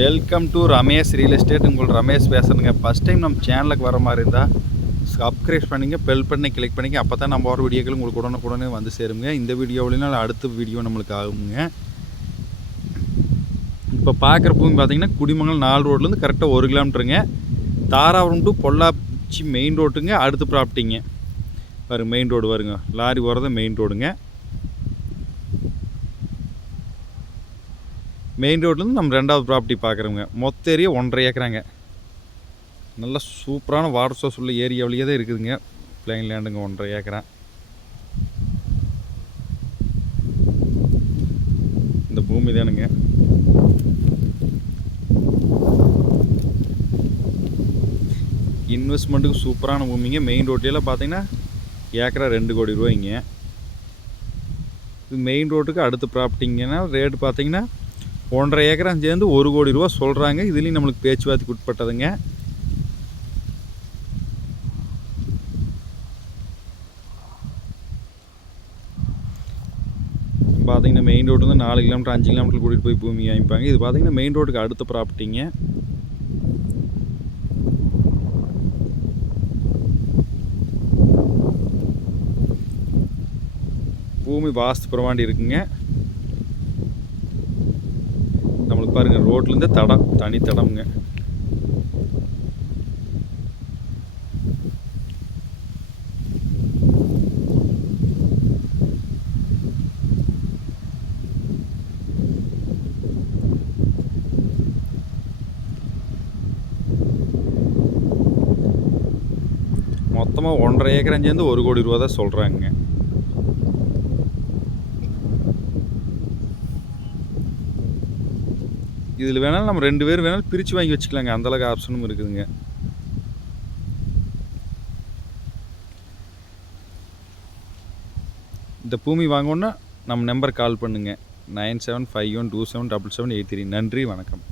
Welcome to Ramesh real estate. உங்கள் ரமேஷ் பேசுகிறேங்க. First time நம்ம சேனலுக்கு வர மாதிரி இருந்தால் சப்ஸ்கிரைப் பண்ணிங்க, பெல் பண்ணி கிளிக் பண்ணிங்க. அப்போ தான் நம்ம வர வீடியோக்கள் உங்களுக்கு உடனுக்குடனே வந்து சேருங்க. இந்த வீடியோவிலாம் அடுத்த வீடியோ நம்மளுக்கு ஆகுங்க. இப்போ பார்க்குற பூமி பார்த்திங்கன்னா குடிமங்கலம் 4 ரோட்லேருந்து கரெக்டாக 1 கிலோமீட்டருங்க. தாராபுரம் டு பொள்ளாச்சி மெயின் ரோட்டுங்க. அடுத்த ப்ராப்பர்ட்டிங்க பாருங்க, மெயின் ரோடு வருங்க. லாரி போகிறத மெயின் ரோடுங்க. மெயின் ரோட்லேருந்து நம்ம 2வது ப்ராப்பர்ட்டி பார்க்குறோங்க. மொத்த ஏரியா 1.5 ஏக்கராங்க. நல்ல சூப்பரான வாட்டர் சோர்ஸ் உள்ள ஏரியாவிலேயே தான் இருக்குதுங்க. பிளைன் லேண்டுங்க, 1.5 ஏக்கரா. இந்த பூமி தானுங்க. இன்வெஸ்ட்மெண்ட்டுக்கு சூப்பரான பூமிங்க. மெயின் ரோட்லையெல்லாம் பார்த்தீங்கன்னா ஏக்கரா 2 கோடி ரூபாய்ங்க. இது மெயின் ரோட்டுக்கு அடுத்த ப்ராப்பர்ட்டிங்கன்னா ரேட்டு பார்த்தீங்கன்னா 1.5 ஏக்கரா சேர்ந்து 1 கோடி ரூபா சொல்கிறாங்க. இதுலேயும் நம்மளுக்கு பேச்சுவார்த்தைக்கு உட்பட்டதுங்க. பார்த்தீங்கன்னா மெயின் ரோட்லேருந்து 4 கிலோமீட்டர் 5 கிலோமீட்டர் கூட்டிகிட்டு போய் பூமி வாங்கிப்பாங்க. இது பார்த்தீங்கன்னா மெயின் ரோட்டுக்கு அடுத்த ப்ராப்பர்ட்டிங்க. பூமி வாஸ்து பிரமாண்டி இருக்குங்க. நம்மளுக்கு பாருங்கள், ரோட்லேருந்து தடம், தனி தடம்ங்க. மொத்தமாக 1.5 ஏக்கரா சேர்ந்து 1 கோடி ரூபா தான் சொல்கிறாங்க. இதில் வேணாலும் நம்ம 2 பேர் வேணாலும் பிரித்து வாங்கி வச்சுக்கலாங்க. அந்தளவுக்கு ஆப்ஷனும் இருக்குதுங்க. இந்த பூமி வாங்கணுன்னா நம்ம நம்பர் கால் பண்ணுங்கள். 9751277783. நன்றி, வணக்கம்.